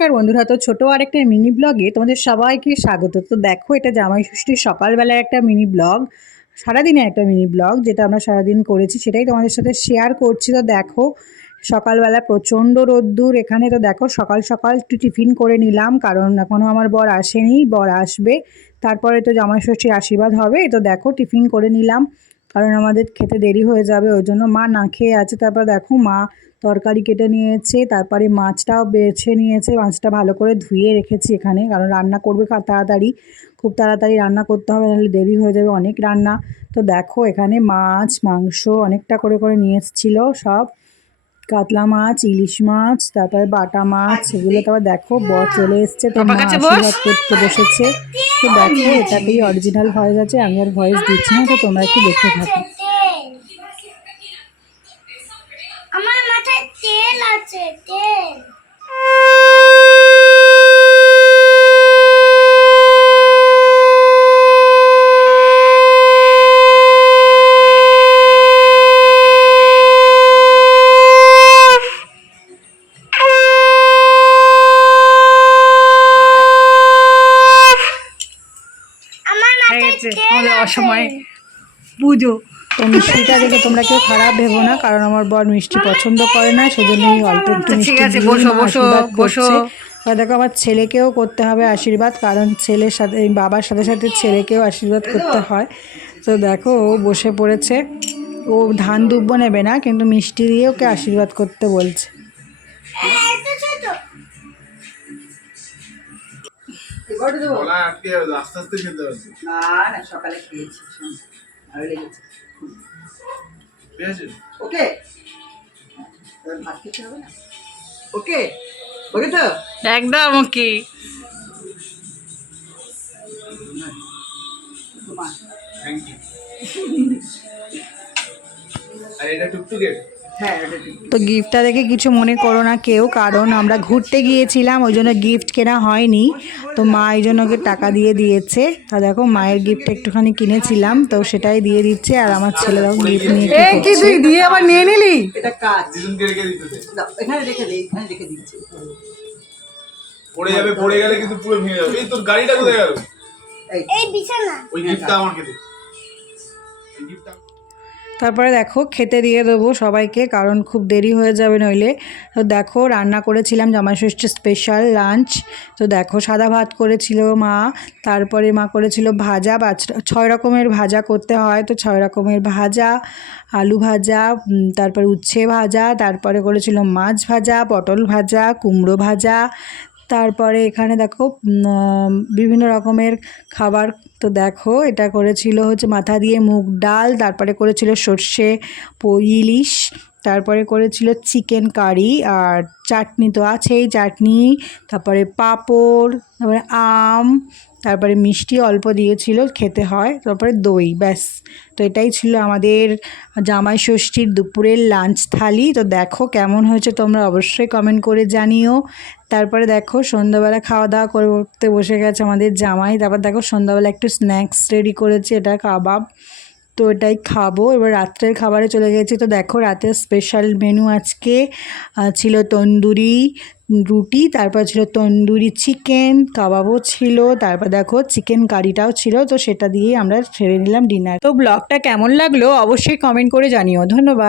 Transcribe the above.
নমস্কার বন্ধুরা, তো ছোটো আর একটা মিনি ব্লগে তোমাদের সবাইকে স্বাগত। তো দেখো, এটা জামাই ষষ্ঠীর সকালবেলার একটা মিনি ব্লগ সারাদিনের একটা মিনি ব্লগ যেটা আমরা সারাদিন করেছি, সেটাই তোমাদের সাথে শেয়ার করছি। তো দেখো, সকালবেলা প্রচণ্ড রোদ্দুর এখানে। তো দেখো, সকাল সকাল একটু টিফিন করে নিলাম, কারণ এখনও আমার বর আসেনি, বর আসবে। তারপরে তো জামাই ষষ্ঠীর আশীর্বাদ হবে। তো দেখো টিফিন করে নিলাম, কারণ আমাদের খেতে দেরি হয়ে যাবে, ওই জন্য মা না খেয়ে আছে। তারপর দেখো, মা তরকারি কেটে নিয়েছে তারপরে মাছটাও বেছে নিয়েছে মাছটা ভালো করে ধুয়ে রেখেছি এখানে কারণ রান্না করবে তাড়াতাড়ি খুব তাড়াতাড়ি রান্না করতে হবে নাহলে দেরি হয়ে যাবে অনেক রান্না। তো দেখো এখানে মাছ মাংস অনেকটা করে করে নিয়ে এসেছিল সব। কাতলা মাছ ইলিশ মাছ তারপরে বাটা মাছ এগুলো তারপর দেখো বর চলে এসছে তো মা আশীর্বাদ করতে বসেছে। তো দেখো এটাতেই অরিজিনাল ভয়েস আছে আমি আর ভয়েস দিচ্ছি না তো তোমরা একটু দেখতে থাকো। অসময়ে পুজো। তো মিষ্টিটা দেখে তোমরা কেউ খারাপ ভেবো না কারণ আমার বর মিষ্টি পছন্দ করে না সেজন্যই অল্প একটু আচ্ছা, মিষ্টি ঠিক আছে, বসো, বসো, বসো। করছে। দেখো আমার ছেলেকেও করতে হবে আশীর্বাদ কারণ ছেলের সাথে বাবার সাথে সাথে ছেলেকেও আশীর্বাদ করতে হয়। তো দেখো ও বসে পড়েছে। ও ধান দুব্ব নেবে না কিন্তু মিষ্টি দিয়ে ওকে আশীর্বাদ করতে বলছে। হ্যাঁ, আস্তে আস্তে খেতে না না সকালে খেয়েছি ভালো লেগেছে। ঠিক ওকে। ভাত খেতে হবে না? ওকে। ওকে তো? একদম কি থ্যাংক ইউ আর এটা টুকটুকের তো গিফটটা দেখে কিছু মনে করো না কেউ কারণ আমরা ঘুরতে গিয়েছিলাম ওই জন্য গিফট কেনা হয়নি। তো মা এই জন্য ওকে টাকা দিয়ে দিয়েছে। তা দেখো মায়ের গিফট একটুখানি কিনেছিলাম তো সেটাই দিয়ে দিচ্ছে আর আমার ছেলেরাও গিফট নিয়ে কি এ কি তুই দিয়ে আবার নিয়ে নিলি? এটা কাজ। দিদুনকে রেখে দিতে দাও, এখানে রেখে দে এখানে রেখে দিচ্ছি। পড়ে যাবে পড়ে গেলে কিন্তু পুরো ভেঙে যাবে। এই তোর গাড়িটা কোথায় গেল? এই। বিছানা। ওই গিফটটা আমাকে দে। গিফটটা তারপরে দেখো খেতে দিয়ে দেবো সবাইকে, কারণ খুব দেরি হয়ে যাবে নইলে। তো দেখো রান্না করেছিলাম জামাইষষ্ঠীর স্পেশাল লাঞ্চ তো দেখো সাদা ভাত করেছিল মা, তারপরে মা করেছিল ভাজা ছয় রকমের ভাজা করতে হয়, তো ছয় রকমের ভাজা, আলু ভাজা তারপরে উচ্ছে ভাজা, তারপরে করেছিল মাছ ভাজা, পটল ভাজা, কুমড়ো ভাজা তারপরে এখানে দেখো বিভিন্ন রকমের খাবার তো দেখো, এটা করেছিল হচ্ছে মাথা দিয়ে মুগ ডাল, তারপরে করেছিল সর্ষে ইলিশ তারপরে করেছিল চিকেন কারি আর চাটনি তো আছেই, চাটনি, তারপরে পাঁপড়, তারপরে আম, তারপরে মিষ্টি অল্প দিয়েছিল, খেতে হয়, তারপরে দই, ব্যাস। তো এটাই ছিল আমাদের জামাই ষষ্ঠীর দুপুরের লাঞ্চ থালি। তো দেখো কেমন হয়েছে, তোমরা অবশ্যই কমেন্ট করে জানিও। তারপরে দেখো সন্ধ্যাবেলা খাওয়া দাওয়া করতে বসে গেছে আমাদের জামাই। তারপর দেখো সন্ধ্যাবেলা একটু স্ন্যাক্স রেডি করেছে এটা কাবাব। তো এটাই খাব। এবার রাত্রের খাবারে চলে গেছি। তো দেখো রাতের স্পেশাল মেনু আজকে ছিল তন্দুরি রুটি, তারপর ছিল তন্দুরি চিকেন কাবাবও ছিল, তারপর দেখো চিকেন কারিটাও ছিল, তো সেটা দিয়েই আমরা ছেড়ে নিলাম ডিনার তো ব্লগটা কেমন লাগল অবশ্যই কমেন্ট করে জানিও। ধন্যবাদ।